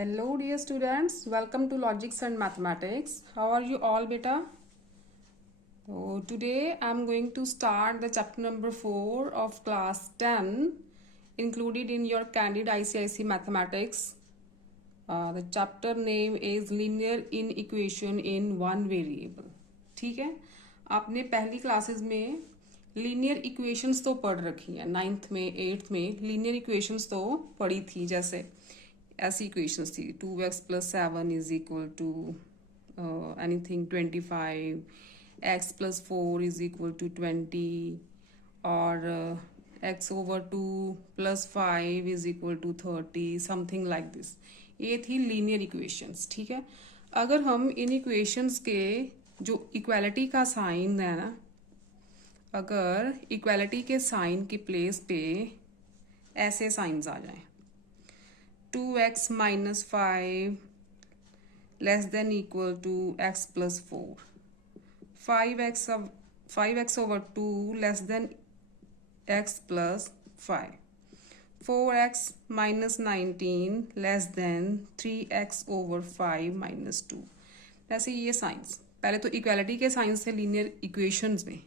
Hello dear students, welcome to Logics and Mathematics. How are you all beta? So today I am going to start the chapter number 4 of class 10 included in your Candid ICIC Mathematics. The chapter name is Linear Inequation in One Variable. ठीक है, आपने पहली classes में linear equations तो पढ़ रखी हैं, 9th में 8th में लीनियर इक्वेशंस तो पढ़ी थी। जैसे ऐसी इक्वेशंस थी 2x + 7 is equal to anything 25, x + 4 is equal to 20 और x/2 + 5 is equal to 30, something like this. ये थी लीनियर इक्वेशंस। ठीक है, अगर हम इन इक्वेशंस के जो इक्वालिटी का साइन है ना, अगर इक्वालिटी के साइन की प्लेस पे ऐसे साइंस आ जाएं, 2x - 5 <= x + 4, 5x/2 <= x + 5, 4x - 19 <= 3x/5 - 2। ऐसे ये साइंस, पहले तो इक्वालिटी के साइंस थे लीनियर इक्वेशंस में,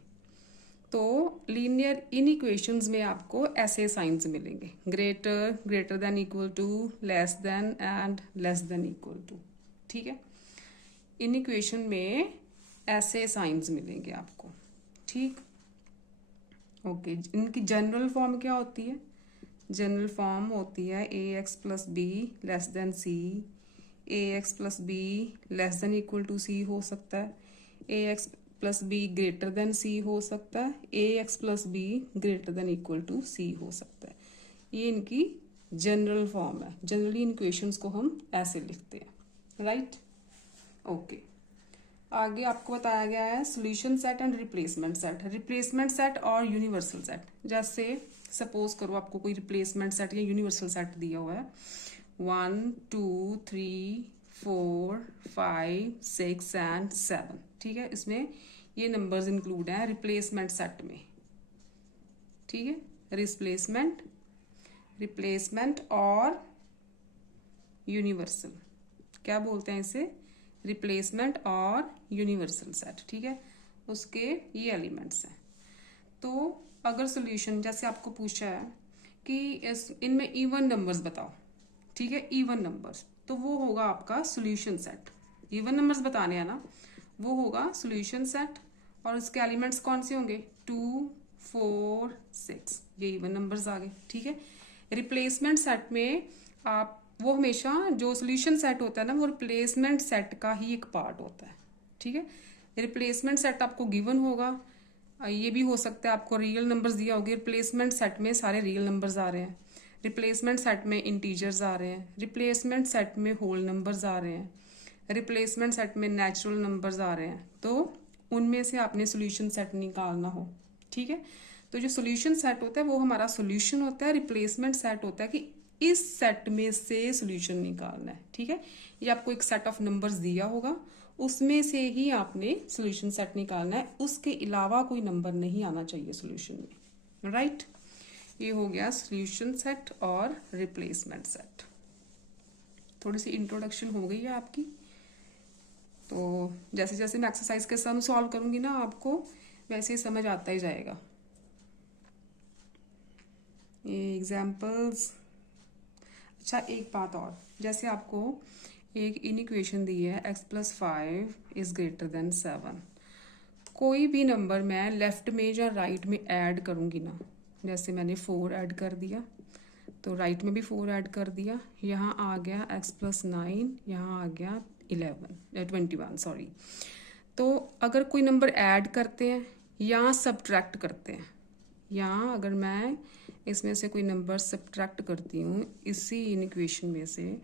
तो लीनियर इन इक्वेशंस में आपको ऐसे साइंस मिलेंगे, greater, greater than equal to, less than and less than equal to. ठीक है, इन इक्वेशन में ऐसे साइंस मिलेंगे आपको। ठीक, ओके। इनकी जनरल फॉर्म क्या होती है? जनरल फॉर्म होती है ax + b <= c, ax + b <= c हो सकता है, ax + b <= c हो सकता है, ax + b <= c हो सकता है। ये इनकी जनरल फॉर्म है। जनरली इन इक्वेशंस को हम ऐसे लिखते हैं, राइट? ओके, आगे आपको बताया गया है solution set and replacement set. Replacement set और यूनिवर्सल सेट। जैसे सपोज करो आपको कोई रिप्लेसमेंट सेट या यूनिवर्सल सेट दिया हुआ है, 1 2 3 4 5 6 एंड 7। ठीक है, इसमें ये नंबर्स इंक्लूड हैं रिप्लेसमेंट सेट में। ठीक है, रिप्लेसमेंट और यूनिवर्सल, क्या बोलते हैं इसे? रिप्लेसमेंट और यूनिवर्सल सेट। ठीक है, उसके ये एलिमेंट्स हैं। तो अगर सॉल्यूशन जैसे आपको पूछा है कि इनमें इवन नंबर्स बताओ, ठीक है, इवन नंबर्स, तो वो होगा आपका सॉल्यूशन सेट। इवन नंबर्स बताने हैं ना, वो होगा सॉल्यूशन सेट। और उसके एलिमेंट्स कौन से होंगे? 2 4 6, ये इवन नंबर्स आ गए। ठीक है, रिप्लेसमेंट सेट में आप वो हमेशा जो सॉल्यूशन सेट होता है ना, वो रिप्लेसमेंट सेट का ही एक पार्ट होता है। ठीक है, रिप्लेसमेंट सेट आपको गिवन होगा, ये भी हो सकता है आपको रियल नंबर्स दिया होगा, रिप्लेसमेंट सेट में सारे रियल नंबर्स आ रहे हैं, रिप्लेसमेंट सेट में इंटीजर्स आ रहे हैं, रिप्लेसमेंट सेट में होल नंबर्स आ रहे हैं, रिप्लेसमेंट सेट में नेचुरल नंबर्स आ रहे हैं। तो उनमें से आपने सॉल्यूशन सेट निकालना हो। ठीक है, तो जो सॉल्यूशन सेट होता है वो हमारा सॉल्यूशन होता है, रिप्लेसमेंट सेट होता है कि इस सेट में से सॉल्यूशन निकालना है। ठीक है, ये आपको एक सेट ऑफ नंबर्स दिया होगा, उसमें से ही आपने सॉल्यूशन सेट निकालना है, उसके अलावा कोई नंबर नहीं आना चाहिए सॉल्यूशन में, राइट? ये हो गया सॉल्यूशन सेट और रिप्लेसमेंट सेट। थोड़ी सी इंट्रोडक्शन हो गई है आपकी। तो जैसे जैसे मैं एक्सरसाइज के सम सॉल्व करूंगी ना, आपको वैसे ही समझ आता ही जाएगा। ये एग्जाम्पल्स। अच्छा, एक बात और, जैसे आपको एक इनइक्वेशन दी है x + 5 <= 7। कोई भी नंबर मैं लेफ्ट में या राइट में ऐड करूँगी ना, जैसे मैंने 4 ऐड कर दिया, तो राइट में भी 4 ऐड कर दिया, यहाँ आ गया x + 9, यहाँ आ गया 21 सॉरी। तो अगर कोई नंबर ऐड करते हैं या सब्ट्रैक्ट करते हैं, यहाँ अगर मैं इसमें से कोई नंबर सब्ट्रैक्ट करती हूँ इसी इक्वेशन में से,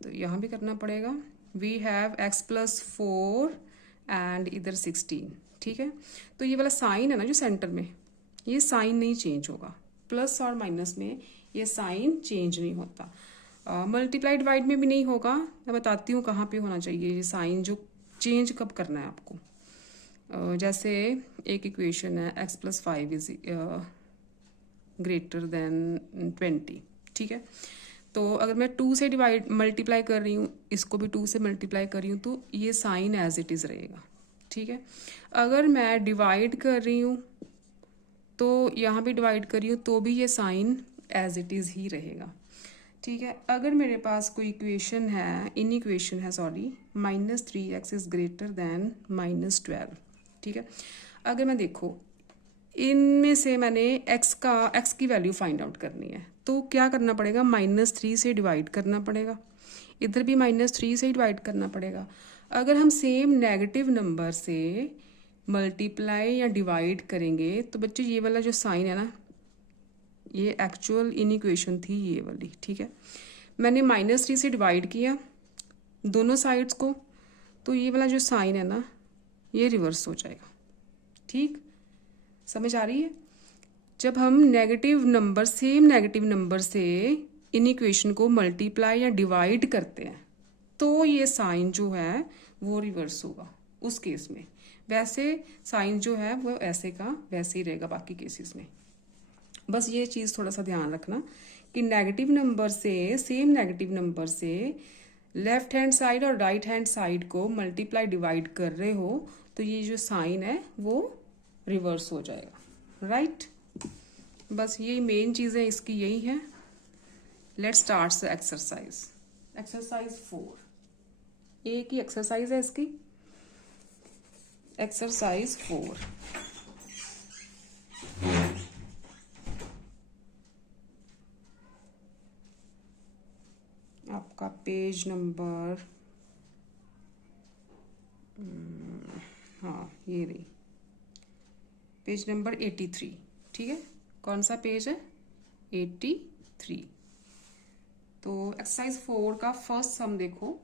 तो यहाँ भी करना पड़ेगा। वी हैव x + 4 एंड इधर 16। ठीक है, तो ये वाला साइन है ना जो सेंटर में, ये साइन नहीं चेंज होगा, प्लस और माइनस में ये साइन चेंज नहीं होता, मल्टीप्लाई डिवाइड में भी नहीं होगा। मैं बताती हूँ कहाँ पे होना चाहिए ये साइन, जो चेंज कब करना है आपको। जैसे एक इक्वेशन है x + 5 > 20। ठीक है, तो अगर मैं 2 से मल्टीप्लाई कर रही हूँ, इसको भी 2 से मल्टीप्लाई कर रही हूँ, तो ये साइन एज इट इज़ रहेगा। ठीक है, अगर मैं डिवाइड कर रही हूँ तो यहाँ भी डिवाइड कर रही हूँ तो भी ये साइन एज इट इज़ ही रहेगा। ठीक है, अगर मेरे पास कोई इक्वेशन है, इन इक्वेशन है sorry, -3x is greater than -12। ठीक है, अगर मैं देखो इनमें से मैंने x की वैल्यू फाइंड आउट करनी है, तो क्या करना पड़ेगा, -3 से डिवाइड करना पड़ेगा, इधर भी -3 से डिवाइड करना पड़ेगा। अगर हम सेम नेगेटिव नंबर से मल्टीप्लाई या डिवाइड करेंगे तो बच्चे ये वाला जो साइन है ना, ये एक्चुअल इन इक्वेशन थी ये वाली। ठीक है, मैंने -3 से डिवाइड किया दोनों साइड्स को, तो ये वाला जो साइन है ना, ये रिवर्स हो जाएगा। ठीक, समझ आ रही है? जब हम negative number, same negative number से इन इक्वेशन को मल्टीप्लाई या डिवाइड करते हैं तो ये साइन जो है वो रिवर्स होगा उस केस में। वैसे साइन जो है वो ऐसे का वैसे ही रहेगा बाकी केसेस में। बस ये चीज़ थोड़ा सा ध्यान रखना कि नेगेटिव नंबर से, सेम नेगेटिव नंबर से लेफ्ट हैंड साइड और राइट हैंड साइड को मल्टीप्लाई डिवाइड कर रहे हो तो ये जो साइन है वो रिवर्स हो जाएगा। राइट, बस यही मेन चीज़ें इसकी यही है। Let's start the exercise. Exercise 4 एक ही एक्सरसाइज है इसकी। एक्सरसाइज 4, आपका पेज नंबर, हाँ ये रही, पेज नंबर 83। ठीक है, कौन सा पेज है, 83। तो एक्सरसाइज 4 का फर्स्ट सम देखो,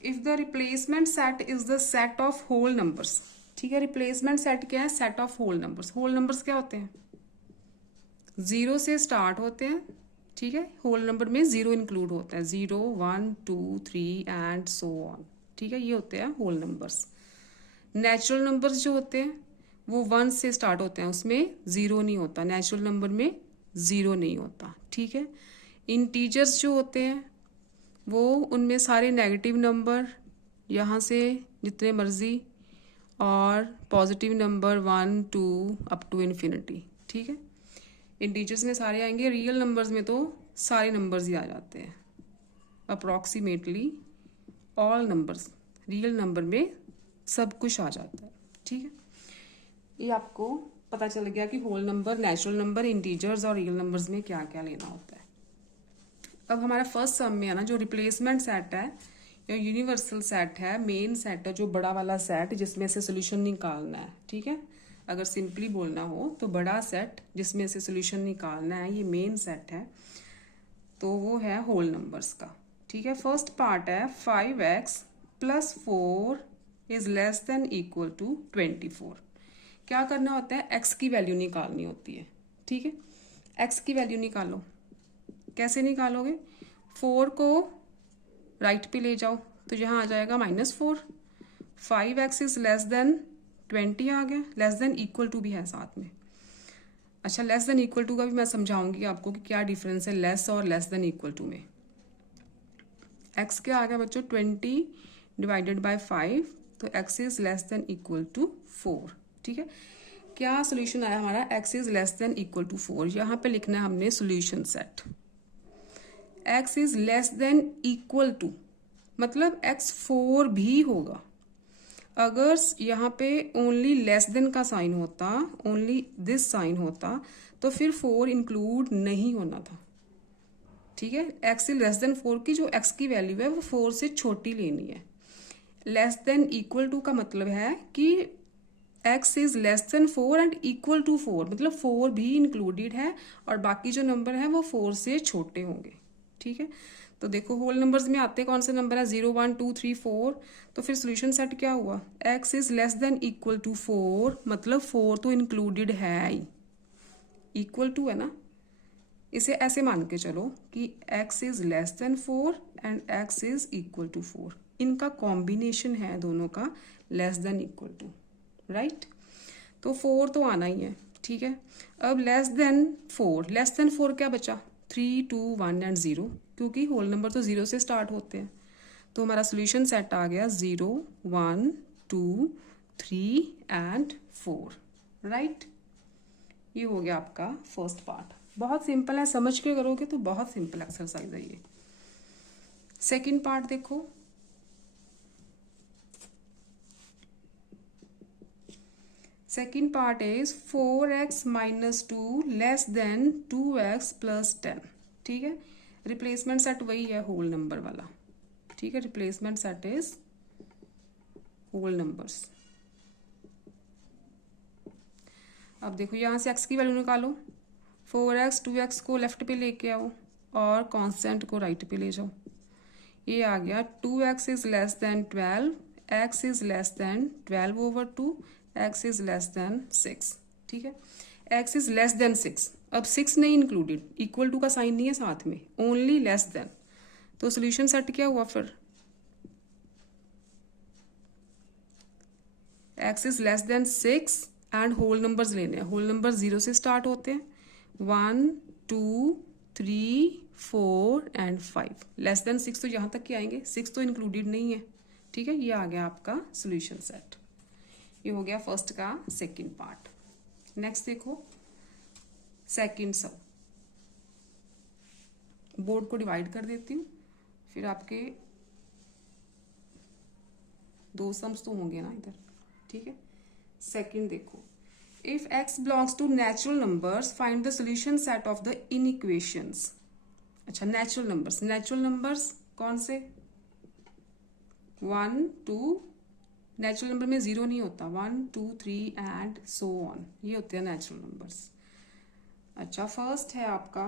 if the replacement set is the set of whole numbers. ठीक है, रिप्लेसमेंट सेट क्या है, set of whole numbers. Whole numbers क्या होते हैं, 0 से स्टार्ट होते हैं। ठीक है, होल नंबर में 0 इंक्लूड होता है, 0 1 2 3 एंड सो ऑन। ठीक है, ये होते हैं होल नंबर्स। नेचुरल नंबर्स जो होते हैं वो 1 से स्टार्ट होते हैं, उसमें 0 नहीं होता, नेचुरल नंबर में 0 नहीं होता। ठीक है, इंटीजर्स जो होते हैं वो, उनमें सारे नेगेटिव नंबर यहाँ से जितने मर्जी, और positive number 1 2 up to infinity. ठीक है, इंटीजर्स में सारे आएंगे, रियल नंबर्स में तो सारे नंबर्स ही आ जाते हैं, approximately all numbers, real number में सब कुछ आ जाता है। ठीक है, ये आपको पता चल गया कि whole number, natural number, integers और रियल नंबर्स में क्या क्या लेना होता है। अब हमारा फर्स्ट सम में है ना, जो रिप्लेसमेंट सेट है या यूनिवर्सल सेट है, मेन सेट है, जो बड़ा वाला सेट जिसमें से सोल्यूशन निकालना है। ठीक है, अगर सिंपली बोलना हो तो बड़ा सेट जिसमें से सोल्यूशन निकालना है, ये मेन सेट है, तो वो है होल नंबर्स का। ठीक है, फर्स्ट पार्ट है 5x + 4 is less than equal to 24। क्या करना होता है, x की वैल्यू निकालनी होती है। ठीक है, x की वैल्यू निकालो। कैसे निकालोगे, 4 को राइट पे ले जाओ तो यहाँ आ जाएगा -4। 5x इज लेस देन 20 आ गया, लेस देन इक्वल टू भी है साथ में। अच्छा, लेस देन इक्वल टू का भी मैं समझाऊंगी आपको कि क्या डिफरेंस है लेस और लेस देन इक्वल टू में। x क्या आ गया बच्चों, 20 डिवाइडेड बाय 5, तो x is less than equal to 4। ठीक है, क्या सोल्यूशन आया हमारा, x is less than equal to 4। यहाँ पे लिखना है हमने solution set, x is less than equal to मतलब x 4 भी होगा। अगर यहाँ पे ओनली लेस देन का साइन होता, ओनली दिस साइन होता, तो फिर 4 इंक्लूड नहीं होना था। ठीक है, x इज लेस देन 4 की जो x की वैल्यू है वो 4 से छोटी लेनी है। लेस देन इक्वल टू का मतलब है कि x is less than 4 and equal to 4, मतलब 4 भी इंक्लूडेड है और बाकी जो नंबर है वो 4 से छोटे होंगे। ठीक है, तो देखो होल नंबर्स में आते कौन से नंबर है, 0 1 2 3 4, तो फिर सोल्यूशन सेट क्या हुआ, x is less than equal to 4, मतलब 4 तो इंक्लूडेड है ही, इक्वल टू है ना, इसे ऐसे मान के चलो कि x is less than 4 and x is equal to 4, इनका कॉम्बिनेशन है दोनों का less than equal to. Right, तो 4 तो आना ही है। ठीक है, अब लेस देन 4 क्या बचा, 3, 2, 1 एंड 0, क्योंकि होल नंबर तो 0 से स्टार्ट होते हैं। तो हमारा सोल्यूशन सेट आ गया 0, 1, 2, 3 एंड 4, राइट। ये हो गया आपका फर्स्ट पार्ट। बहुत सिंपल है, समझ के करोगे तो बहुत सिंपल एक्सरसाइज है ये। सेकंड पार्ट देखो। Second part is 4x minus 2 less than 2x plus 10, ठीक है। रिप्लेसमेंट सेट वही है, होल नंबर वाला, ठीक है। Replacement set is whole numbers. अब देखो यहाँ से x की वैल्यू निकालो। 4x 2x को लेफ्ट पे लेके आओ और कांस्टेंट को राइट पे ले जाओ। ये आ गया 2x is less then 12, x is less then 12 over 2, x is less than 6, ठीक है। x इज लेस देन 6, अब 6 नहीं इंक्लूडेड, इक्वल टू का साइन नहीं है साथ में, ओनली लेस देन। तो सोल्यूशन सेट क्या हुआ फिर, x is less than 6 and whole numbers लेने हैं। होल नंबर 0 से स्टार्ट होते हैं, 1, 2, 3, 4 एंड 5। लेस देन 6 तो यहाँ तक के आएंगे, 6 तो इंक्लूडेड नहीं है, ठीक है। ये आ गया आपका सोल्यूशन सेट। ये हो गया फर्स्ट का सेकंड पार्ट। नेक्स्ट देखो सेकंड सम। बोर्ड को डिवाइड कर देती हूँ, फिर आपके 2 सम्स तो होंगे ना इधर, ठीक है। सेकंड देखो, if x belongs to natural numbers find the solution set of the inequations. अच्छा, नेचुरल नंबर्स, नेचुरल नंबर्स कौन से, 1, 2, नेचुरल नंबर में 0 नहीं होता, 1, 2, 3 एंड सो ऑन, ये होते हैं नेचुरल नंबर्स। अच्छा, फर्स्ट है आपका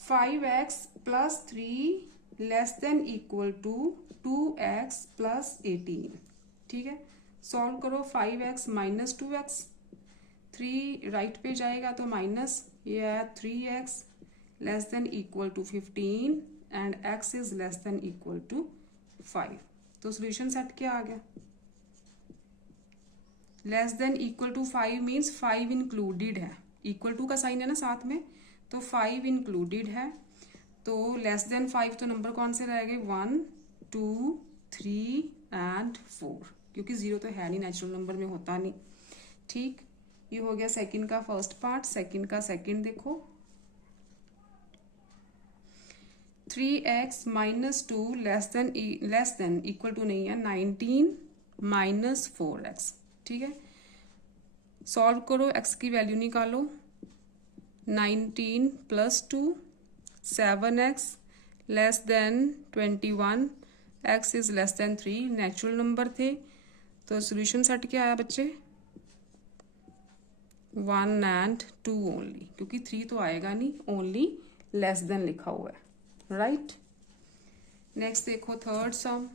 5x plus 3 less than equal to 2x plus 18, ठीक है। सॉल्व करो, 5x माइनस 2x, 3 राइट पे जाएगा तो माइनस, ये आया 3x less than equal to 15 and x is less than equal to 5। तो सोल्यूशन सेट क्या आ गया, less than equal to 5 means 5 included है, इक्वल टू का साइन है ना साथ में, तो 5 इंक्लूडेड है। तो लेस देन 5 तो नंबर कौन से रह गए, 1, 2, 3 एंड 4, क्योंकि 0 तो है नहीं, नेचुरल नंबर में होता नहीं, ठीक। ये हो गया सेकंड का फर्स्ट पार्ट। सेकंड का सेकंड देखो, 3x minus 2 less than equal to नहीं है 19 माइनस 4x, ठीक है। सॉल्व करो, x की वैल्यू निकालो, 19 plus 2, 7x less than 21, x is less then 3, natural number थे। तो सोल्यूशन सेट क्या आया बच्चे, 1 एंड 2 ओनली, क्योंकि 3 तो आएगा नहीं, ओनली लेस देन लिखा हुआ है, राइट। नेक्स्ट देखो third sum.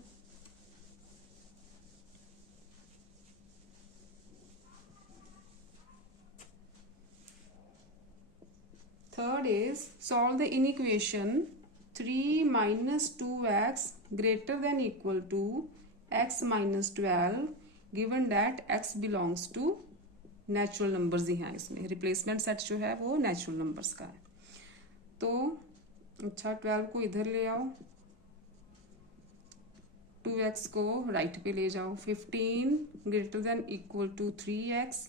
Third is solve the inequation 3 minus 2x greater than equal to x minus 12 given that x belongs to natural numbers ही हैं। इसमें रिप्लेसमेंट सेट जो है वो नेचुरल नंबर्स का है। तो अच्छा, 12 को इधर ले आओ, 2x को राइट पे ले जाओ, 15 greater than equal to 3x,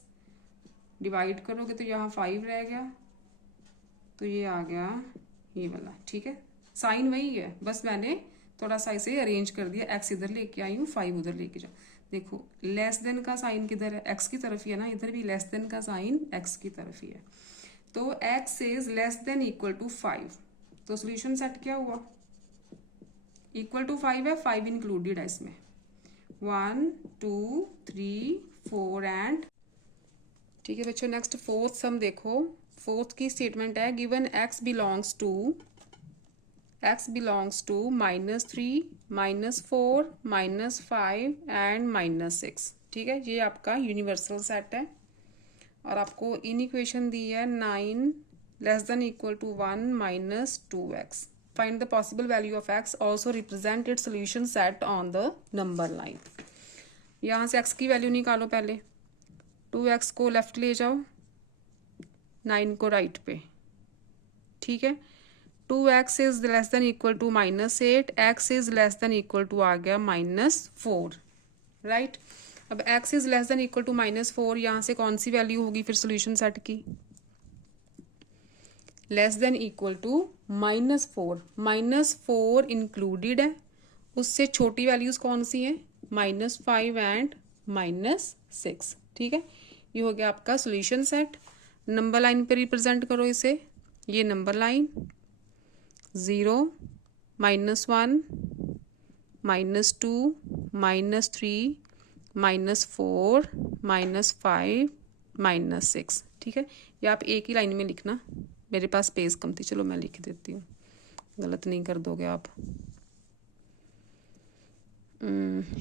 divide करोगे तो यहाँ 5 रह गया, तो ये आ गया ये वाला, ठीक है। साइन वही है, बस मैंने थोड़ा सा इसे अरेंज कर दिया, x इधर लेके आई हूँ, 5 उधर लेके जाओ। देखो लेस देन का साइन किधर है, x की तरफ ही है ना, इधर भी लेस देन का साइन x की तरफ ही है। तो x is less than equal to 5, तो सोल्यूशन सेट क्या हुआ, इक्वल टू 5 है, 5 इंक्लूडेड है इसमें, 1, 2, 3, 4 एंड, ठीक है बच्चों। नेक्स्ट फोर्थ सम देखो। फोर्थ की स्टेटमेंट है given x belongs to -3, -4, -5 and -6, ठीक है। ये आपका यूनिवर्सल सेट है और आपको इनइक्वेशन दी है 9 less than equal to 1 minus 2x। Find the possible value of x, also represent it solution set on the number line. यहाँ से x की वैल्यू निकालो पहले, 2x को लेफ्ट ले जाओ, 9 को राइट पे, ठीक है। 2x is less than equal to -8, x is less than equal to आ गया -4, राइट। अब x is less than equal to -4, यहाँ से कौन सी वैल्यू होगी फिर सोल्यूशन सेट की? Less than equal to -4, -4 included है, उससे छोटी वैल्यूज कौन सी हैं? -5 एंड -6, ठीक है। ये हो गया आपका सोल्यूशन सेट। नंबर लाइन पे रिप्रेजेंट करो इसे, ये नंबर लाइन 0, -1, -2, -3, -4, -5, -6, ठीक है। ये आप एक ही लाइन में लिखना, मेरे पास स्पेस कम थी, चलो मैं लिख देती हूँ, गलत नहीं कर दोगे आप।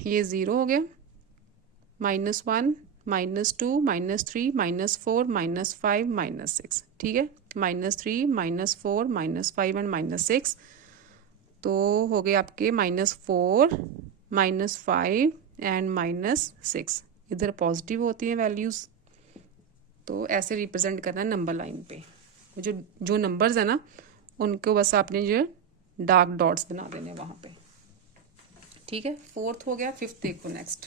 ये 0 हो गया, -1, -2, -3, -4, -5, -6, ठीक है। -3, -4, -5 एंड -6, तो हो गए आपके -4, -5 एंड -6। इधर पॉजिटिव होती हैं वैल्यूज़, तो ऐसे रिप्रेजेंट करना है नंबर लाइन पे। जो जो नंबर्स है ना, उनको बस आपने जो डार्क डॉट्स बना देने वहाँ पे, ठीक है। 4th हो गया। 5th देखो नेक्स्ट।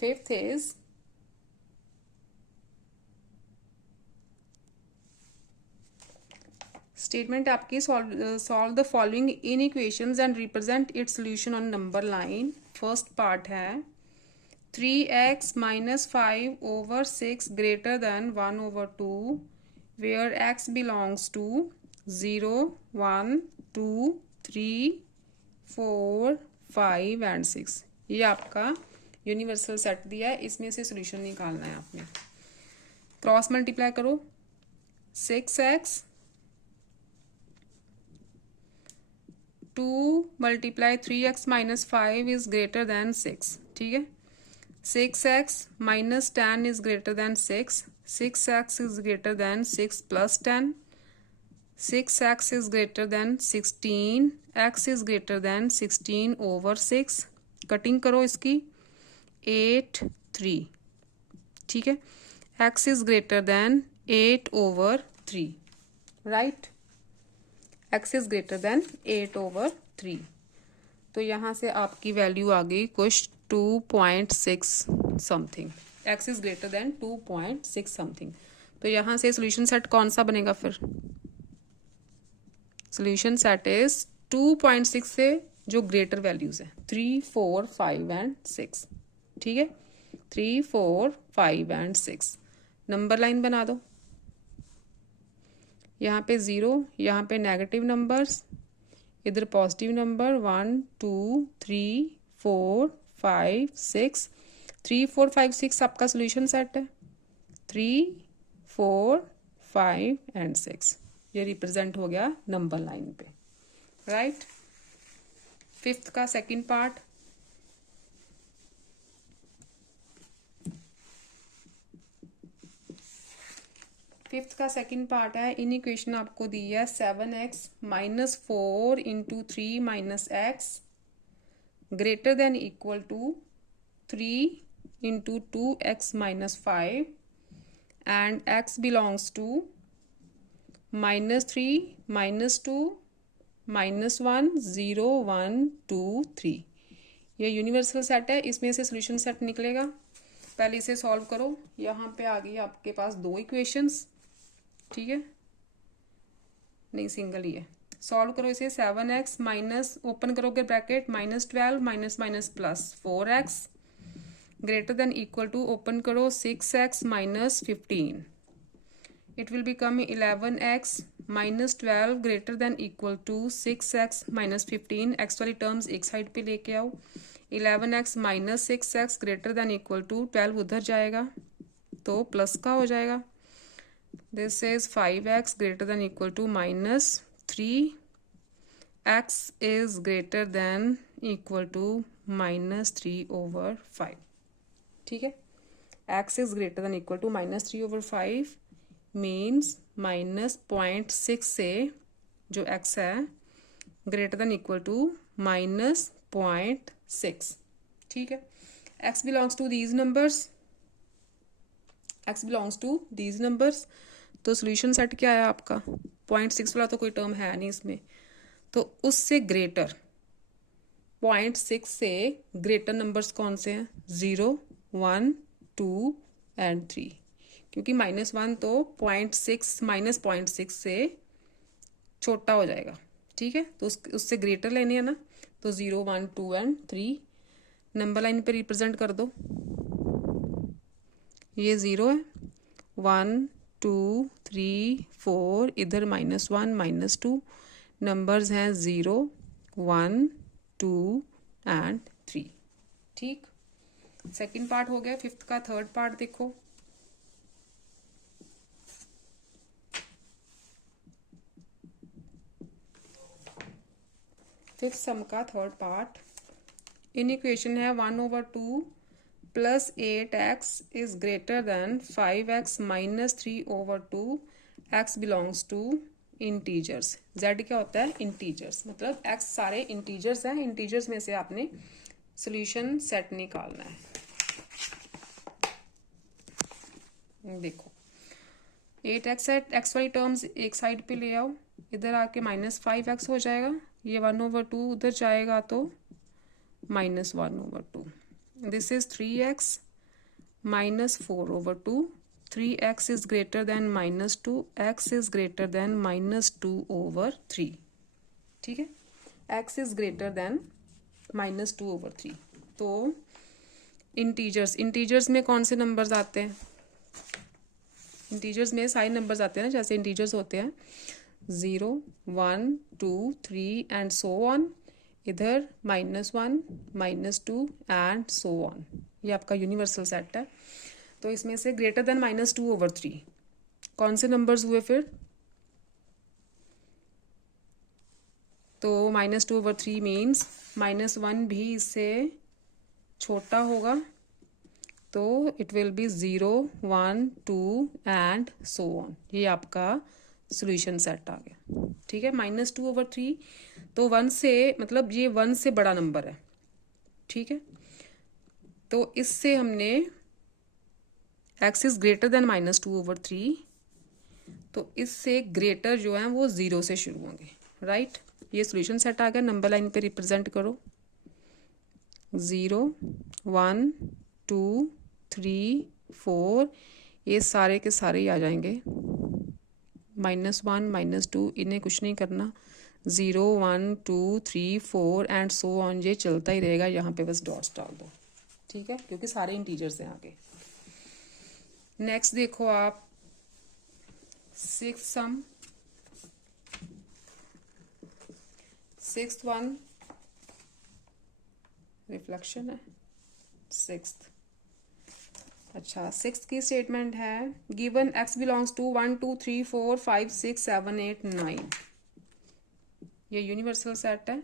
फिफ्थ इज स्टेटमेंट आपकी, solve the following in equations and represent its solution on number line. First part है 3x - 5/6 greater than 1/2, where x belongs to 0, 1, 2, 3, 4, 5 and 6। ये आपका यूनिवर्सल सेट दिया है, इसमें से सोल्यूशन निकालना है आपने। क्रॉस मल्टीप्लाई करो, 6x 2 × 3x - 5 is greater then 6, ठीक है। 6x - 10 is greater than 6, 6x is greater than 6 plus 10, 6x is greater than 16, x is greater than 16/6। Cutting करो इसकी, 8, 3, ठीक है। x is greater than 8/3, right. x is greater than 8/3, तो यहाँ से आपकी वैल्यू आ गई कुछ 2.6 something. x is greater then 2.6 something, तो यहाँ से सोल्यूशन सेट कौन सा बनेगा फिर? सोल्यूशन सेट इज 2.6 से जो ग्रेटर वैल्यूज है 3, 4, 5 एंड 6, ठीक है। 3, 4, 5 एंड 6। नंबर लाइन बना दो, यहाँ पे 0, यहाँ पे नेगेटिव नंबर्स, इधर पॉजिटिव नंबर 1, 2, 3, 4, 5, 6। 3, 4, 5, 6 आपका सोल्यूशन सेट है। 3, 4, 5 एंड 6, ये रिप्रेजेंट हो गया नंबर लाइन पे, राइट। 5th का सेकंड पार्ट, है इन इक्वेशन आपको दी है 7x - 4 × 3 - x greater than equal to 3 × 2x - 5 and x belongs to -3, -2, -1, 0, 1, 2, 3। ये यूनिवर्सल सेट है, इसमें से सोल्यूशन सेट निकलेगा। पहले इसे सॉल्व करो, यहाँ पे आ गई आपके पास 2 इक्वेशंस, ठीक है, नहीं सिंगल ही है। सॉल्व करो इसे, 7x माइनस, ओपन करोगे bracket, -12 minus plus 4x greater than equal to, open करो 6x - 15, it will become 11x - 12 greater than equal to 6x - 15। X वाली टर्म्स एक साइड पे लेके आओ, 11x - 6x greater than equal to 12 उधर जाएगा तो प्लस का हो जाएगा। This is 5x greater than equal to -3, x is greater than equal to -3/5, ठीक है। x is greater than equal to -3/5 means -0.6 से जो x है greater than equal to -0.6, ठीक है। x belongs to these numbers, x belongs to these numbers. तो solution set क्या है आपका, 0.6 वाला तो कोई टर्म है नहीं इसमें, तो उससे ग्रेटर 0.6 से ग्रेटर नंबर्स कौन से हैं, 0, 1, 2 एंड 3, क्योंकि -1 तो 0.6 -0.6 से छोटा हो जाएगा, ठीक है। तो उससे ग्रेटर लेने हैं ना, तो 0, 1, 2 एंड 3 नंबर लाइन पे रिप्रेजेंट कर दो। ये 0 है, 1, 2, 3, 4, इधर -1, -2 नंबर्स हैं 0, 1, 2 एंड 3, ठीक। सेकंड पार्ट हो गया। फिफ्थ का थर्ड पार्ट देखो। फिफ्थ सम का थर्ड पार्ट, इन इक्वेशन है 1/2 plus 8x is greater than 5x minus 3/2, x belongs to integers. z क्या होता है, इंटीजर्स, मतलब x सारे इंटीजर्स हैं, इंटीजर्स में से आपने सोल्यूशन सेट निकालना है। देखो 8x है, x वाली टर्म्स एक साइड पे ले आओ, इधर आके -5x हो जाएगा, ये 1/2 उधर जाएगा तो -1/2, this is 3x -4/2, 3x is greater then -2, x is greater then -2/3, ठीक है। x is greater then -2/3। तो इंटीजर्स में कौन से नंबर्स आते हैं, इंटीजर्स में सारे नंबर्स आते हैं ना, जैसे इंटीजर्स होते हैं 0, 1, 2, 3 एंड सो ऑन, इधर -1, -2 एंड सो ऑन। ये आपका यूनिवर्सल सेट है। तो इसमें से ग्रेटर देन -2/3 कौन से नंबर्स हुए फिर, तो -2/3 मीन्स -1 भी इससे छोटा होगा, तो it will be 0, 1, 2 and so on. ये आपका सोल्यूशन सेट आ गया, ठीक है। -2/3 तो 1 से, मतलब ये 1 से बड़ा नंबर है, ठीक है। तो इससे हमने x इज ग्रेटर देन -2/3, तो इससे ग्रेटर जो है वो 0 से शुरू होंगे, राइट। ये सोल्यूशन सेट आ गया। नंबर लाइन पे रिप्रेजेंट करो, 0, 1, 2, 3, 4, ये सारे के सारे ही आ जाएंगे, -1, -2 इन्हें कुछ नहीं करना, 0, 1, 2, 3, 4 एंड सो ऑन, ये चलता ही रहेगा। यहाँ पे बस डॉट्स डाल दो, ठीक है, क्योंकि सारे इंटीजर्स हैं आगे। नेक्स्ट देखो आप, सिक्स्थ सम, सिक्स्थ वन रिफ्लेक्शन है, सिक्स्थ। अच्छा, सिक्स की स्टेटमेंट है, गिवन x बिलोंग्स टू 1, 2, 3, 4, 5, 6, 7, 8, 9। ये यूनिवर्सल सेट है।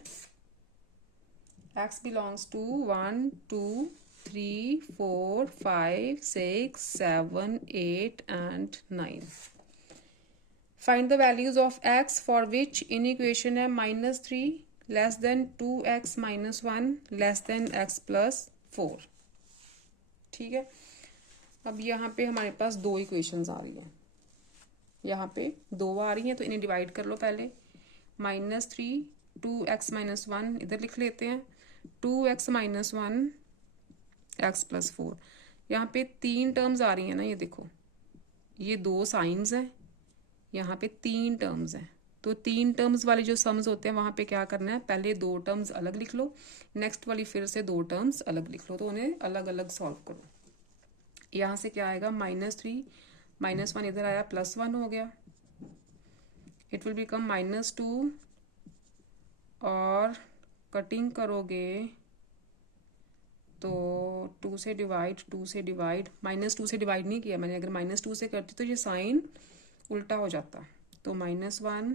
x belongs to 1, 2, 3, 4, 5, 6, 7, 8 and 9। Find the values of x for which inequation है -3 less than 2x -1 less than x + 4, ठीक है। अब यहाँ पे हमारे पास दो इक्वेशंस आ रही हैं, यहाँ पे दो आ रही हैं, तो इन्हें डिवाइड कर लो पहले। -3 2x - 1 इधर लिख लेते हैं, 2x - 1 x + 4। यहाँ पे 3 टर्म्स आ रही हैं ना, ये देखो, ये 2 साइंस हैं, यहाँ पे 3 टर्म्स हैं। तो 3 टर्म्स वाले जो सम्स होते हैं वहाँ पे क्या करना है, पहले 2 टर्म्स अलग लिख लो, नेक्स्ट वाली फिर से 2 टर्म्स अलग लिख लो, तो उन्हें अलग अलग सॉल्व करो। यहाँ से क्या आएगा, -3 -1 इधर आया, +1 हो गया, इट विल बिकम -2, और कटिंग करोगे तो 2 से डिवाइड, 2 से डिवाइड, -2 से डिवाइड नहीं किया मैंने, अगर -2 से करती तो ये साइन उल्टा हो जाता, तो -1,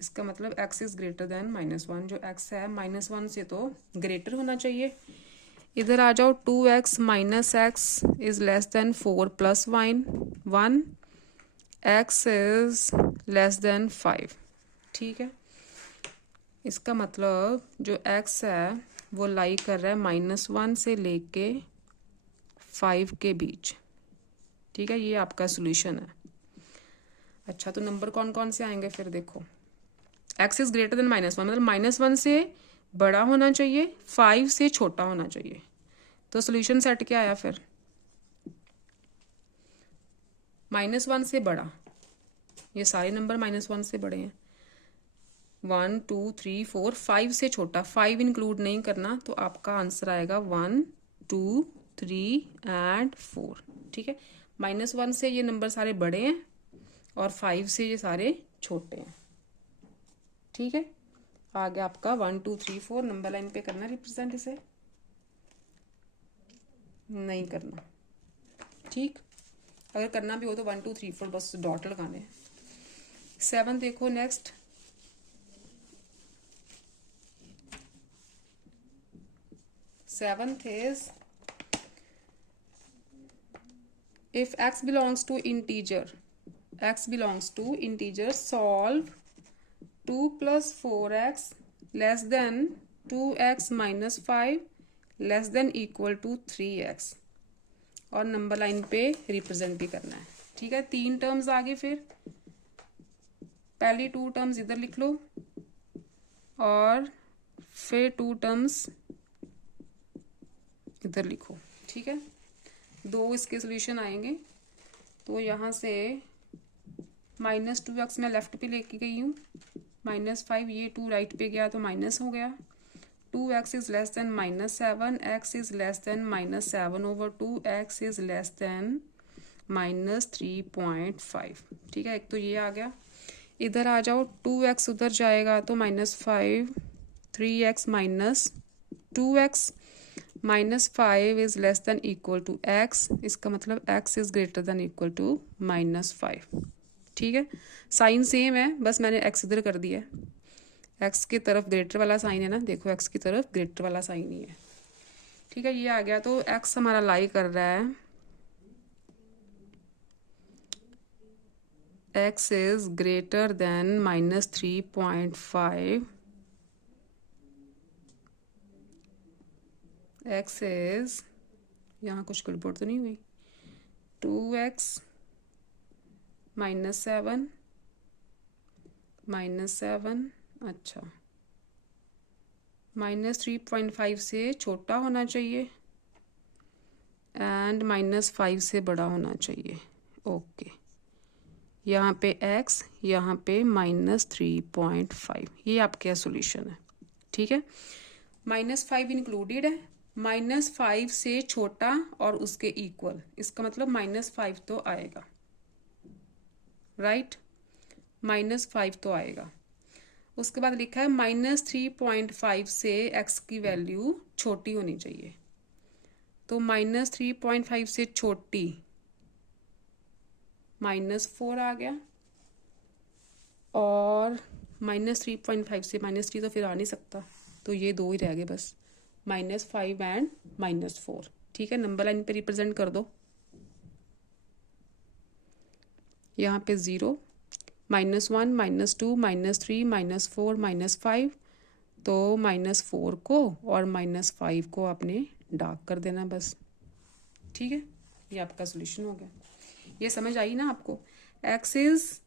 इसका मतलब x इज ग्रेटर देन -1, जो x है -1 से तो ग्रेटर होना चाहिए। इधर आ जाओ, 2x - x is less than 4 + 1, x is less then 5, ठीक है। इसका मतलब जो x है वो लाई कर रहा है -1 से लेके 5 के बीच। ठीक है, ये आपका सोल्यूशन है। अच्छा, तो नंबर कौन कौन से आएंगे फिर देखो। x इज ग्रेटर देन -1 मतलब -1 से बड़ा होना चाहिए, 5 से छोटा होना चाहिए। तो सोल्यूशन सेट क्या आया फिर, -1 से बड़ा, ये सारे नंबर -1 से बड़े हैं। 1 2 3 4 5 से छोटा, 5 इंक्लूड नहीं करना, तो आपका आंसर आएगा 1 2 3 एंड 4। ठीक है, -1 से ये नंबर सारे बड़े हैं और 5 से ये सारे छोटे हैं। ठीक है, आ गया आपका 1 2 3 4। नंबर लाइन पे करना रिप्रेजेंट, इसे नहीं करना। ठीक, अगर करना भी हो तो 1 2 3 4 बस डॉट लगाने हैं। 7 देखो next. Seventh is if x belongs to integer, solve 2 plus 4x less than 2x minus 5 less than equal to 3x और नंबर लाइन पे रिप्रेजेंट भी करना है। ठीक है, 3 टर्म्स आगे, फिर पहली 2 टर्म्स इधर लिख लो और फिर 2 टर्म्स इधर लिखो। ठीक है, 2 इसके सोल्यूशन आएंगे। तो यहाँ से -2x मैं लेफ्ट पे लेके गई हूँ, -5 ये 2 राइट पे गया तो माइनस हो गया। 2x is less then -7, x is less then -7/2, x is less then -3.5। ठीक है, एक तो ये आ गया। इधर आ जाओ, 2x उधर जाएगा तो -5, 3x -2x, -5 is less than equal to x, इसका मतलब x is greater than equal to -5। ठीक है, साइन सेम है, बस मैंने x इधर कर दिया है। x की तरफ ग्रेटर वाला साइन है ना, देखो x की तरफ ग्रेटर वाला साइन ही है। ठीक है, ये आ गया। तो x हमारा लाई कर रहा है, x is greater then -3.5, x is, यहाँ कुछ गड़बड़ तो नहीं हुई, 2x -7, अच्छा -3.5 से छोटा होना चाहिए एंड -5 से बड़ा होना चाहिए। ओके, यहाँ पे x, यहाँ पे -3.5, ये आपका सॉल्यूशन है। ठीक है, -5 इंक्लूडेड है, -5 से छोटा और उसके इक्वल, इसका मतलब -5 तो आएगा, राइट, -5 तो आएगा। उसके बाद लिखा है -3.5 से x की वैल्यू छोटी होनी चाहिए। तो -3.5 से छोटी -4 आ गया, और -3.5 से -3 तो फिर आ नहीं सकता, तो ये 2 ही रह गए बस, -5 एंड -4। ठीक है, नंबर लाइन पे रिप्रेजेंट कर दो। यहाँ पे 0, -1 -2 -3 -4 -5, तो -4 को और -5 को आपने डार्क कर देना बस। ठीक है, ये आपका सोल्यूशन हो गया। ये समझ आई ना आपको। x इज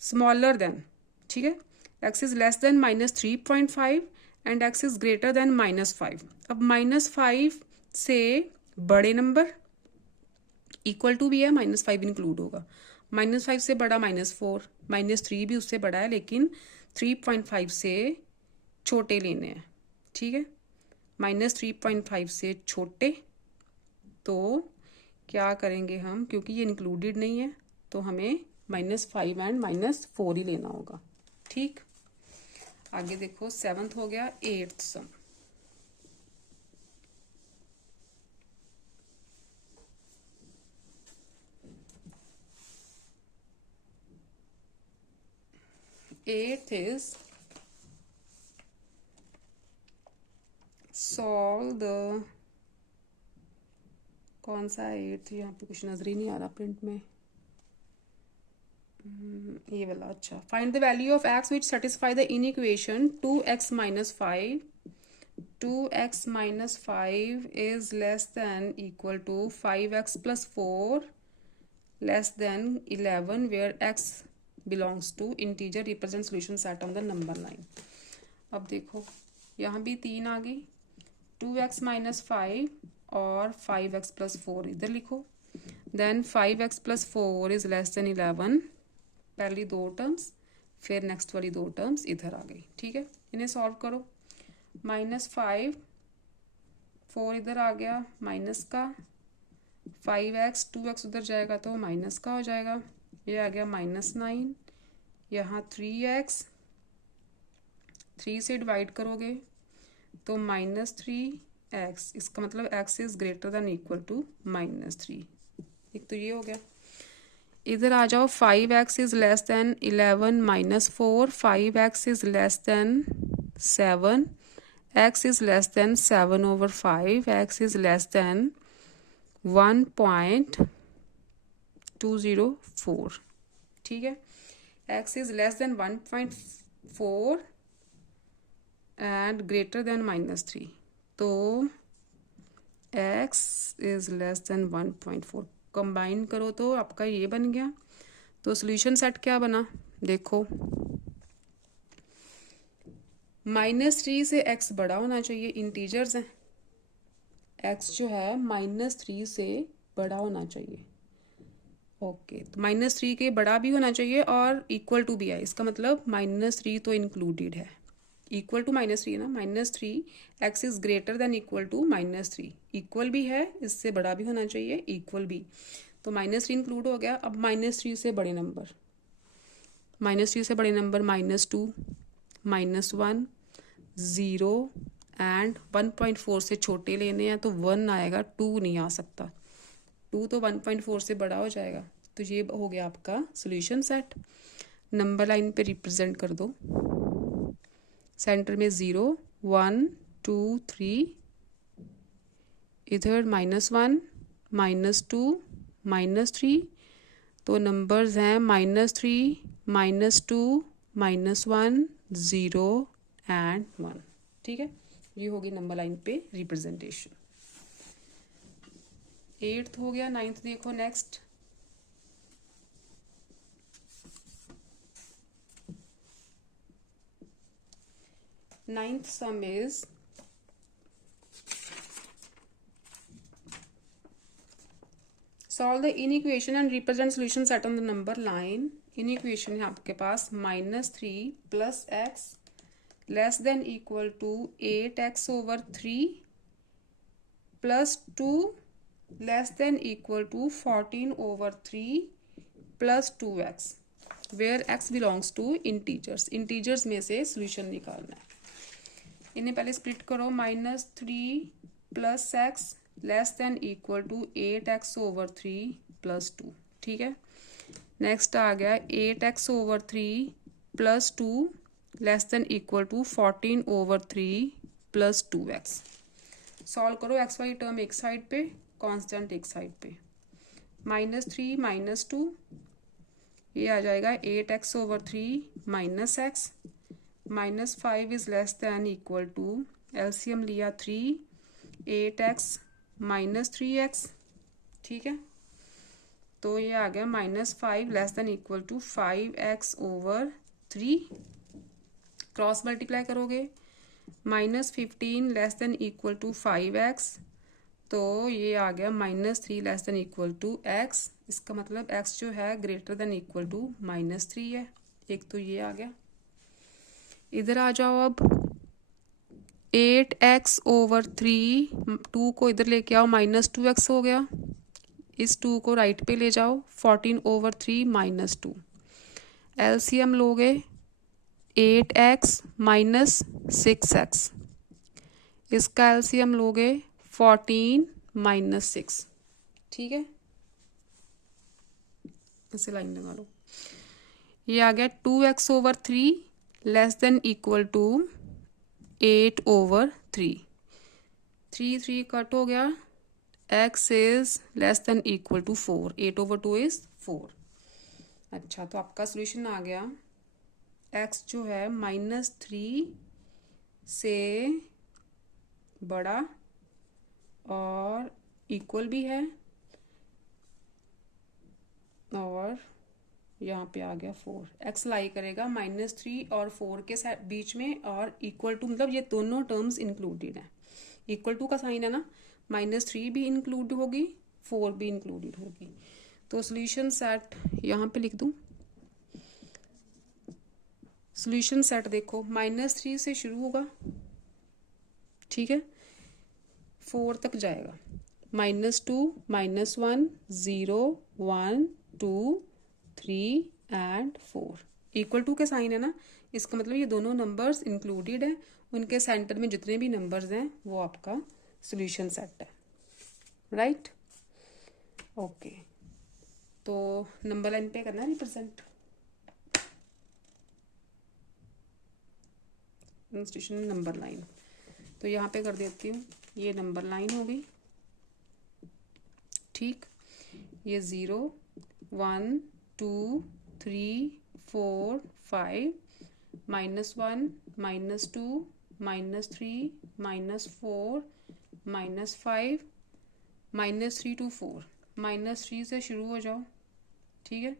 स्मॉलर देन, ठीक है, x is less then -3.5 and x is greater then -5। अब -5 से बड़े नंबर, इक्वल टू भी है, -5 इंक्लूड होगा, -5 से बड़ा -4, -3 भी उससे बड़ा है, लेकिन 3.5 से छोटे लेने हैं। ठीक है, -3.5 से छोटे, तो क्या करेंगे हम, क्योंकि ये इंक्लूडेड नहीं है तो हमें -5 एंड -4 ही लेना होगा। ठीक, आगे देखो, 7th हो गया, 8th some. Eighth is solve the, कौन सा है 8th, यहाँ पे कुछ नजर ही नहीं आ रहा प्रिंट में, ये वाला। अच्छा, find the value of x which satisfy the inequation 2x - 5 2x minus 5 is less than equal to 5x plus 4 less than 11 where x belongs to integer represent solution set on the number line. अब देखो यहाँ भी 3 आ गई, 2x minus 5 और 5x plus 4 इधर लिखो, then 5x plus 4 is less than 11, पहली दो टर्म्स फिर नेक्स्ट वाली दो टर्म्स इधर आ गई, ठीक है। इन्हें सॉल्व करो, -5 4 इधर आ गया माइनस का, 5x 2x उधर जाएगा तो माइनस का हो जाएगा, ये आ गया -9, यहाँ 3x 3 से डिवाइड करोगे तो -3x, इसका मतलब x is greater than equal to -3, एक तो ये हो गया। इधर आ जाओ, 5x is less then 11 -4, 5x is less then 7, x is less than 7 over 5, x is less than 1.204, ठीक है। x is less than 1.4 and greater than -3, तो x is less than 1.4, combine करो तो आपका ये बन गया। तो सॉल्यूशन सेट क्या बना, देखो -3 से x बड़ा होना चाहिए, इंटीजर्स हैं, x जो है -3 से बड़ा होना चाहिए, ओके। तो -3 के बड़ा भी होना चाहिए और इक्वल टू भी है, इसका मतलब -3 तो इंक्लूडेड है, इक्वल टू -3 ना, -3 x is greater than equal to -3, equal भी है, इससे बड़ा भी होना चाहिए, इक्वल भी, तो -3 इंक्लूड हो गया। अब -3 से बड़े नंबर, -3 से बड़े नंबर -2 -1 0 एंड 1.4 से छोटे लेने हैं तो 1 आएगा, 2 नहीं आ सकता, 2 तो 1.4 से बड़ा हो जाएगा। तो ये हो गया आपका सॉल्यूशन सेट। नंबर लाइन पे रिप्रेजेंट कर दो, सेंटर में 0 1 2 3, इधर -1 -2 -3, तो नंबर्स हैं -3 -2 -1 0 एंड 1, ठीक है। ये होगी नंबर लाइन पे रिप्रेजेंटेशन। 8th हो गया, 9th देखो next. Ninth sum is solve the inequation and represent solution set on the number line. Inequation है आपके पास -3 + x less than equal to 8x over 3 plus 2 less than equal to 14 over 3 plus 2x where x belongs to integers. Integers में से solution निकालना है। इन्हें पहले split करो, -3 + x less than equal to 8x over 3 plus 2, ठीक है। Next आ गया 8x over 3 plus 2 less than equal to 14 over 3 plus 2x। Solve करो, एक्स वाई टर्म एक साइड पे, कांस्टेंट एक साइड पे, -3 - 2, ये आ जाएगा 8x over 3 - x, -5 is less than equal to, LCM लिया 3, 8x - 3x, ठीक है। तो ये आ गया -5 less than equal to 5x over 3, cross multiply करोगे, -15 less than equal to 5x, तो ये आ गया -3 less than equal to x, इसका मतलब x जो है ग्रेटर देन इक्वल टू -3 है, एक तो ये आ गया। इधर आ जाओ, अब 8x over 3, 2 को इधर लेके आओ, -2x हो गया, इस 2 को राइट पे ले जाओ, 14 over 3 -2, एलसीएम लोगे 8x - 6x, इसका एलसीएम लोगे 14 - 6, ठीक है। इसे लाइन लगा लो, ये आ गया 2x over 3 less than equal to 8 over 3, 3 cut हो गया, x is less than equal to 4, 8 over 2 is 4। अच्छा, तो आपका सोल्यूशन आ गया, x जो है -3 से बड़ा और इक्वल भी है, और यहाँ पे आ गया 4। एक्स लाई करेगा -3 और 4 के बीच में, और इक्वल टू मतलब ये दोनों टर्म्स इंक्लूडेड हैं। इक्वल टू का साइन है ना, -3 भी इंक्लूड होगी, 4 भी इंक्लूडेड होगी। तो सोल्यूशन सेट यहाँ पे लिख दूँ। सोल्यूशन सेट देखो, -3 से शुरू होगा, ठीक है, 4 तक जाएगा। -2, -1, 0, 1, 2, 3 एंड 4। इक्वल टू के साइन है ना, इसका मतलब ये दोनों नंबर्स इंक्लूडेड है, उनके सेंटर में जितने भी नंबर्स हैं वो आपका सोल्यूशन सेट है, राइट। ओके, तो नंबर लाइन पे करना है रिप्रेजेंट। इंस्टीट्यूशन नंबर लाइन, तो यहाँ पे कर देती हूँ, ये नंबर लाइन हो गई, ठीक। ये 0, 1, 2, 3, 4, 5, -1, -2, -3, -4, -5, -3 to 4, -3 से शुरू हो जाओ, ठीक है।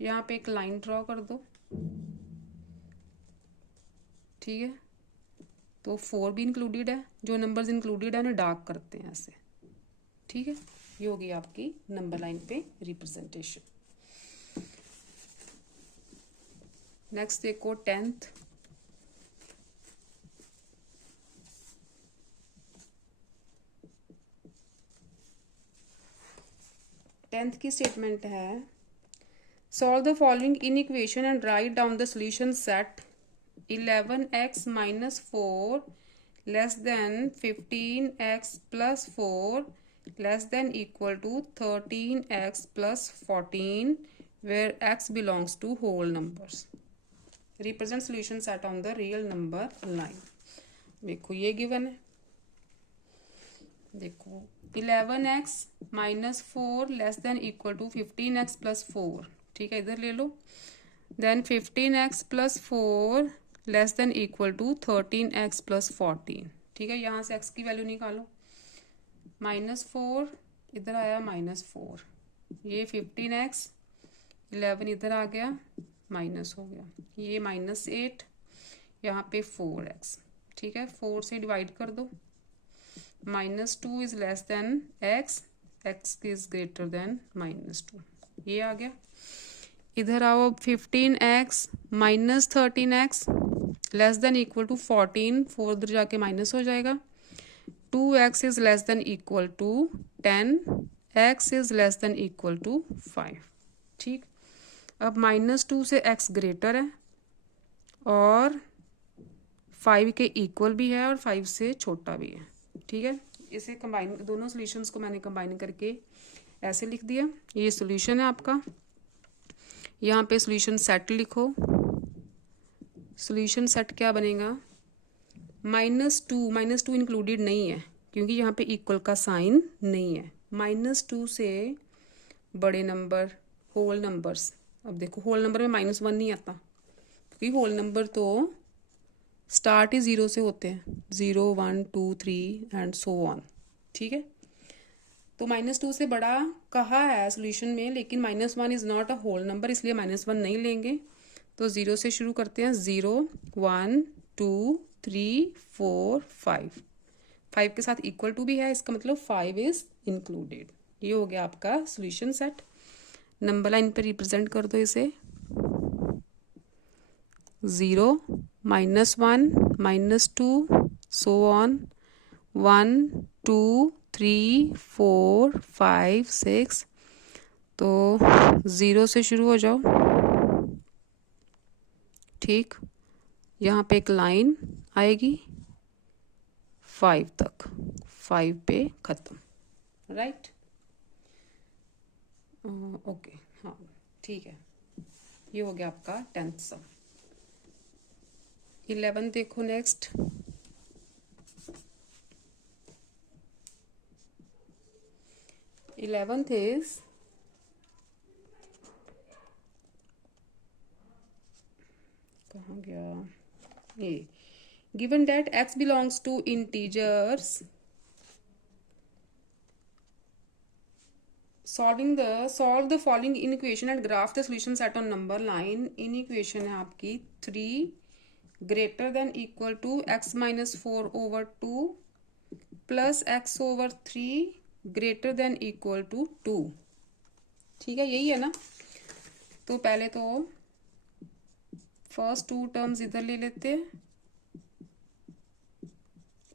यहाँ पे एक लाइन ड्रॉ कर दो, ठीक है। तो 4 भी इंक्लूडेड है, जो नंबर्स इंक्लूडेड है उन्हें डार्क करते हैं ऐसे, ठीक है। ये होगी आपकी नंबर लाइन पे रिप्रेजेंटेशन। नेक्स्ट देखो 10th। की स्टेटमेंट है, solve the following in equation and write down the solution set 11x - 4 less than 15x plus 4 less than equal to 13x plus 14 where x belongs to whole numbers. Represent solution set on the real number line. देखो ये given है, देखो 11x - 4 less than equal to 15x plus 4, ठीक है, इधर ले लो। Then 15x plus 4 less than equal to 13x plus 14, ठीक है। यहाँ से x की वैल्यू निकालो, -4 इधर आया, -4, ये 15x, 11 इधर आ गया, माइनस हो गया, ये -8, यहाँ पे 4x, ठीक है। 4 से डिवाइड कर दो, -2 is less than x, x is greater then -2, ये आ गया। इधर आओ, 15x - 13x less than equal to 14, 4 उधर जाके माइनस हो जाएगा। 2x is less than equal to 10, x is less than equal to 5, ठीक। अब -2 से x ग्रेटर है और 5 के इक्वल भी है और 5 से छोटा भी है, ठीक है। इसे कंबाइन, दोनों सॉल्यूशंस को मैंने कंबाइन करके ऐसे लिख दिया। ये सॉल्यूशन है आपका। यहाँ पे सॉल्यूशन सेट लिखो। सॉल्यूशन सेट क्या बनेगा, -2 इंक्लूडेड नहीं है क्योंकि यहाँ पे इक्वल का साइन नहीं है। -2 से बड़े नंबर, होल नंबर्स, अब देखो होल नंबर में -1 नहीं आता क्योंकि होल नंबर तो स्टार्ट ही 0 से होते हैं, 0, 1, 2, 3 एंड सो ऑन, ठीक है। तो -2 से बड़ा कहा है सॉल्यूशन में, लेकिन -1 is not a whole number, इसलिए -1 नहीं लेंगे। तो 0 से शुरू करते हैं, 0, 1, 2, 3, 4, 5, 5 के साथ इक्वल टू भी है, इसका मतलब 5 इज इंक्लूडेड। ये हो गया आपका सॉल्यूशन सेट। नंबर लाइन पे रिप्रेजेंट कर दो इसे, 0, -1, -2 सो ऑन, 1, 2, 3, 4, 5, 6, तो 0 से शुरू हो जाओ, ठीक। यहाँ पे एक लाइन आएगी 5 तक, 5 पे ख़त्म, राइट। ओके, हाँ ठीक है। ये हो गया आपका 10th सम। 11 देखो नेक्स्ट। इलेवेंथ इज कहाँ गया ये, given that x belongs to integers, solve the following in equation and graph the solution set on number line. Inequation है आपकी 3 greater than equal to x minus 4/2 plus x/3 greater than equal to 2। ठीक है, यही है ना। तो पहले तो फर्स्ट 2 टर्म्स इधर ले लेते हैं,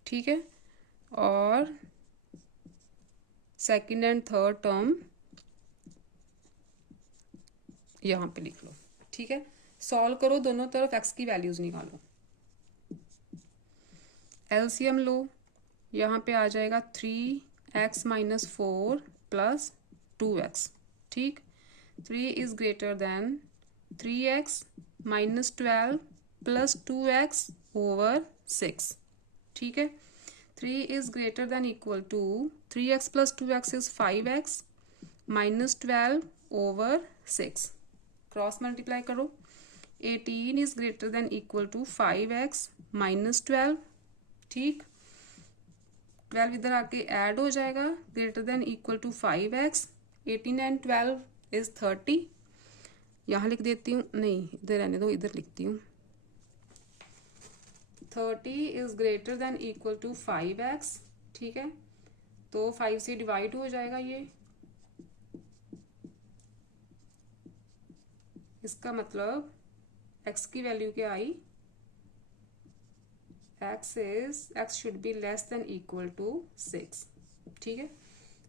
ठीक है, और सेकंड एंड थर्ड टर्म यहाँ पे लिख लो। ठीक है, सॉल्व करो, दोनों तरफ x की वैल्यूज निकालो, एलसीएम लो। यहाँ पे आ जाएगा 3x माइनस 4 प्लस 2x। ठीक, 3 is greater than 3x minus 12 plus 2x over 6। ठीक है, 3 is greater than equal to 3x plus 2x is 5x minus 12 over 6। Cross multiply करो, 18 is greater than equal to 5x minus 12। ठीक, 12 इधर आके add हो जाएगा, greater than equal to 5x। 18 and 12 is 30। यहाँ लिख देती हूँ, नहीं इधर रहने दो, इधर लिखती हूँ। 30 is greater than equal to 5x। ठीक है, तो 5 से डिवाइड हो जाएगा ये, इसका मतलब x की वैल्यू क्या आई, x should be less than equal to 6। ठीक है,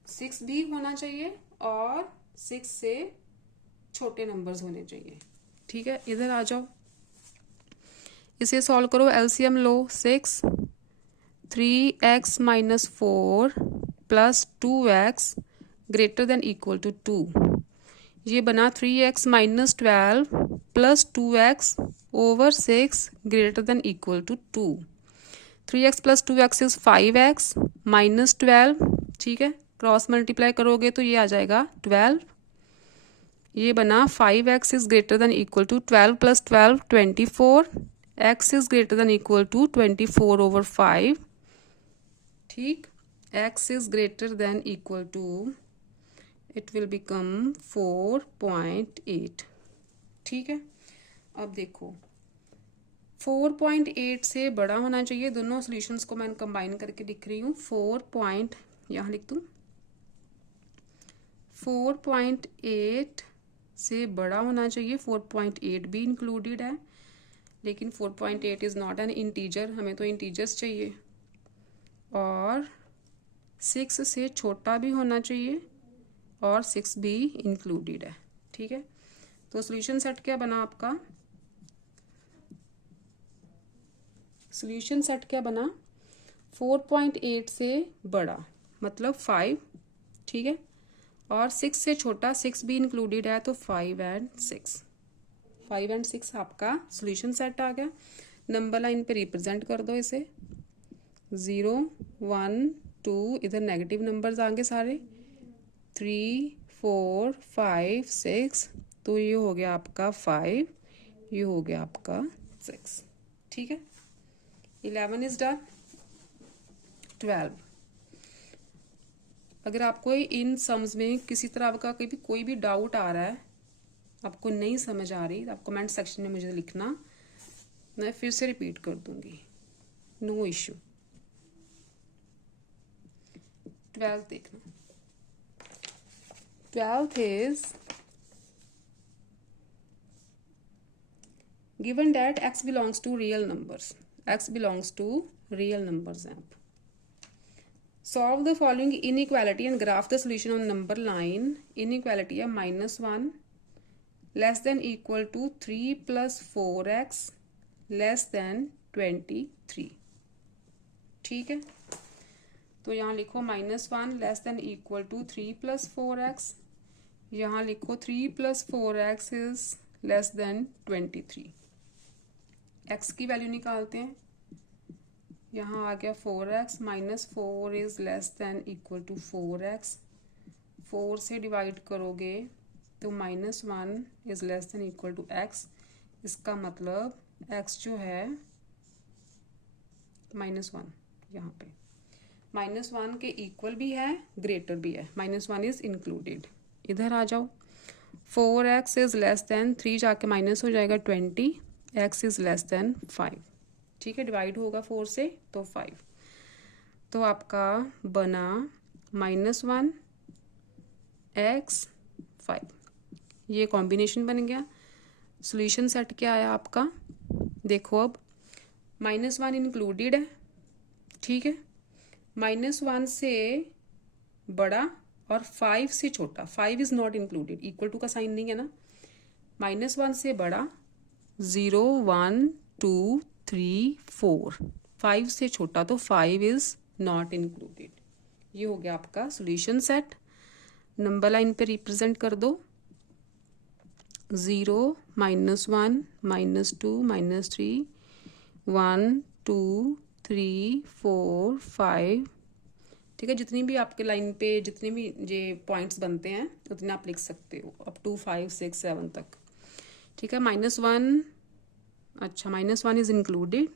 6 भी होना चाहिए और 6 से छोटे नंबर्स होने चाहिए। ठीक है, इधर आ जाओ, इसे सॉल्व करो, एलसीएम लो। 6 3x minus 4 plus 2x greater than equal to 2। ये बना 3x minus 12 plus 2x over 6 greater than equal to 2। 3x plus 2x is 5x minus 12। ठीक है, क्रॉस मल्टीप्लाई करोगे तो ये आ जाएगा 12। ये बना 5x is greater than equal to 12 plus 12 24। x is greater than equal to 24 over 5। ठीक, x is greater than equal to, it will become 4.8। ठीक है, अब देखो 4.8 से बड़ा होना चाहिए। दोनों सॉल्यूशंस को मैं कंबाइन करके लिख रही हूँ। 4. यहाँ लिख दूँ, 4.8 से बड़ा होना चाहिए। 4.8 भी इंक्लूडेड है, लेकिन 4.8 इज़ नॉट एन इंटीजर, हमें तो इंटीजर्स चाहिए। और 6 से छोटा भी होना चाहिए और 6 भी इंक्लूडेड है। ठीक है, तो सॉल्यूशन सेट क्या बना आपका, सॉल्यूशन सेट क्या बना, 4.8 से बड़ा मतलब 5। ठीक है, और 6 से छोटा 6 भी इंक्लूडेड है, तो 5 एंड 6। 5 एंड 6 आपका सॉल्यूशन सेट आ गया। नंबर लाइन पे रिप्रेजेंट कर दो इसे, 0 1 2, इधर नेगेटिव नंबर्स आएंगे सारे, 3 4 5 6। तो ये हो गया आपका 5, ये हो गया आपका 6। ठीक है, 11 इज डन। 12, अगर आपको इन सम्स में किसी तरह का कोई भी डाउट आ रहा है, आपको नहीं समझ आ रही, तो आप कमेंट सेक्शन में मुझे लिखना, मैं फिर से रिपीट कर दूंगी, नो इशू। 12 देखना, 12th is given that x belongs to real numbers, x belongs to real numbers हैं। Solve the following inequality and graph the solution on number line। inequality है -1 less than equal to 3 plus 4x less than 23। ठीक है, तो यहाँ लिखो -1 less than equal to 3 plus 4x। यहाँ लिखो 3 plus 4x is less than 23। x की value निकालते हैं, यहाँ आ गया 4x minus 4 is less than equal to 4x। 4 से डिवाइड करोगे तो -1 is less than equal to x। इसका मतलब x जो है -1 यहाँ पे -1 के इक्वल भी है, ग्रेटर भी है, -1 इज इंक्लूडेड। इधर आ जाओ, 4x इज लेस देन 3 जाके माइनस हो जाएगा 20, x इज लेस देन 5। ठीक है, डिवाइड होगा 4 से तो 5, तो आपका बना -1 x 5, ये कॉम्बिनेशन बन गया। सॉल्यूशन सेट क्या आया आपका, देखो अब -1 इंक्लूडेड है, ठीक है, -1 से बड़ा और 5 से छोटा, 5 is not included, equal to का साइन नहीं है ना, -1 से बड़ा 0 1 2 3 4, 5 से छोटा तो 5 इज नॉट इंक्लूडेड। ये हो गया आपका सॉल्यूशन सेट। नंबर लाइन पे रिप्रेजेंट कर दो, 0 -1 -2 -3 1 2 3 4 5। ठीक है, जितनी भी आपके लाइन पे जितने भी ये पॉइंट्स बनते हैं उतने आप लिख सकते हो, अप टू 5 6 7 तक। ठीक है, -1, अच्छा -1 इज इंक्लूडेड,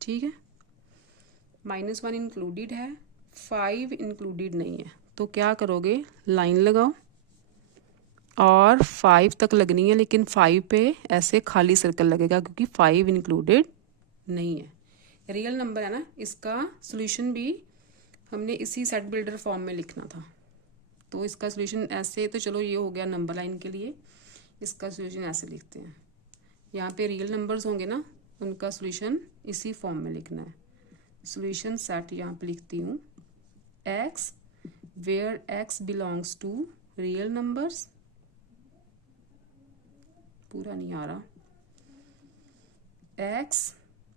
ठीक है, -1 इंक्लूडेड है, 5 इंक्लूडेड नहीं है, तो क्या करोगे, लाइन लगाओ और 5 तक लगनी है, लेकिन 5 पे ऐसे खाली सर्कल लगेगा क्योंकि 5 इंक्लूडेड नहीं है। रियल नंबर है ना, इसका सॉल्यूशन भी हमने इसी सेट बिल्डर फॉर्म में लिखना था, तो इसका सॉल्यूशन ऐसे, तो चलो ये हो गया नंबर लाइन के लिए, इसका सॉल्यूशन ऐसे लिखते हैं। यहाँ पे रियल नंबर्स होंगे ना, उनका सॉल्यूशन इसी फॉर्म में लिखना है। सॉल्यूशन सेट यहाँ पे लिखती हूँ, x where x belongs to real numbers, पूरा नहीं आ रहा, x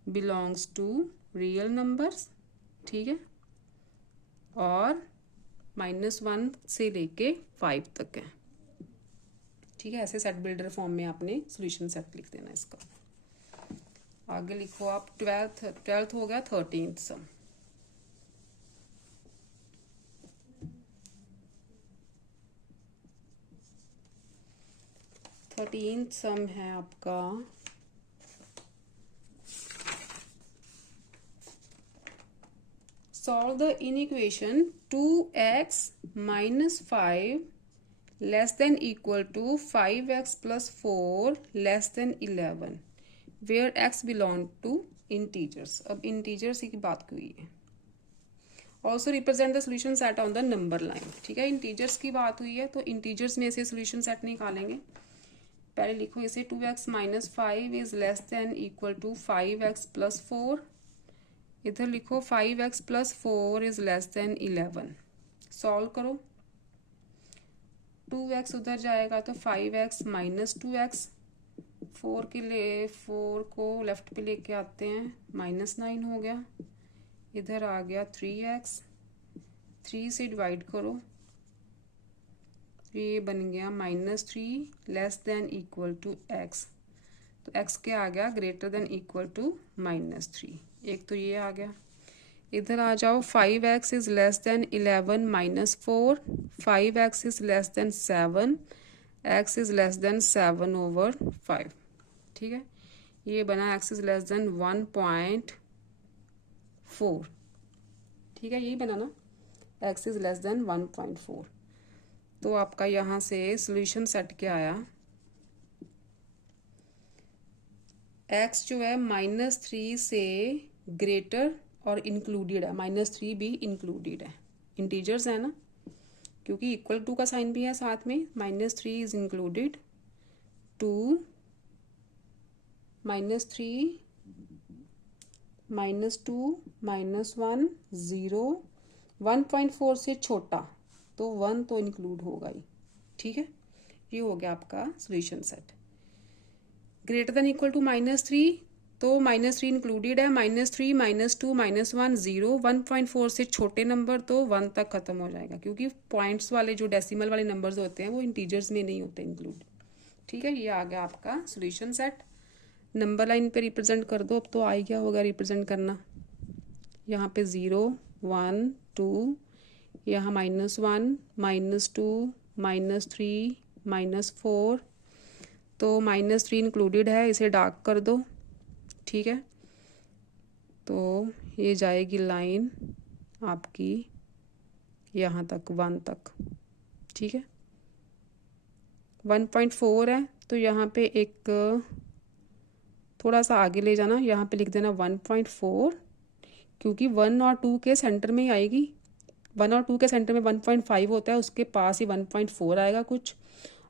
belongs to real numbers, ठीक है, और -1 से लेके 5 तक है। ठीक है, ऐसे सेट बिल्डर फॉर्म में आपने सॉल्यूशन सेट लिख देना इसका। आगे लिखो आप, 12th हो गया, 13th सम। थर्टीन्थ सम है आपका solve the inequation 2x minus 5 less than equal to 5x plus 4 less than 11 where x belong to integers। अब integers की बात हुई है। Also represent the solution set on the number line। ठीक है, integers की बात हुई है तो integers में से solution set निकालेंगे। पहले लिखो इसे 2x minus 5 is less than equal to 5x plus 4। इधर लिखो 5x plus 4 is less than 11। Solve करो, 2x उधर जाएगा तो 5x minus 2x, 4 के लिए 4 को लेफ्ट पे लेके आते हैं, -9 हो गया, इधर आ गया 3x, 3 से डिवाइड करो, ये बन गया -3 less than equal to x, तो x क्या आ गया, ग्रेटर देन इक्वल टू -3, एक तो ये आ गया। इधर आ जाओ, 5x is less then 11 minus 4, 5x is less then 7, x is less then 7 over 5। ठीक है, ये बना x इज लेस देन 1.4। ठीक है, यही बना ना, x इज लेस देन 1.4। तो आपका यहाँ से सॉल्यूशन सेट क्या आया, x जो है -3 से ग्रेटर और इंक्लूडेड है, -3 भी इंक्लूडेड है, इंटीजर्स है ना, क्योंकि इक्वल टू का साइन भी है साथ में, -3 इज इंक्लूडेड, 2 -3 -2 -1 0, 1.4 से छोटा तो 1 तो इंक्लूड होगा ही। ठीक है, ये हो गया आपका solution set. Greater than equal to -3 तो -3 इंक्लूडेड है, -3 -2 -1 0, 1.4 से छोटे नंबर तो 1 तक खत्म हो जाएगा, क्योंकि पॉइंट्स वाले जो डेसिमल वाले नंबर्स होते हैं वो इंटीजर्स में नहीं होते इंक्लूड। ठीक है, ये आ गया आपका सॉल्यूशन सेट। नंबर लाइन पे रिप्रेजेंट कर दो, अब तो आ ही गया होगा रिप्रेजेंट करना। यहाँ पे 0 1 2, यहाँ -1 -2 -3 -4, तो -3 इंक्लूडेड है, इसे डार्क कर दो। ठीक है, तो ये जाएगी लाइन आपकी यहाँ तक 1 तक, ठीक है। 1.4 है तो यहाँ पे एक थोड़ा सा आगे ले जाना, यहाँ पे लिख देना 1.4, क्योंकि 1 और 2 के सेंटर में ही आएगी। 1 और 2 के सेंटर में 1.5 होता है, उसके पास ही 1.4 आएगा कुछ,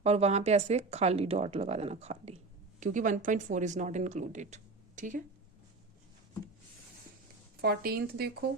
और वहाँ पे ऐसे खाली डॉट लगा देना, खाली, क्योंकि 1.4 इज़ नॉट इंक्लूडेड, ठीक है। 14th देखो,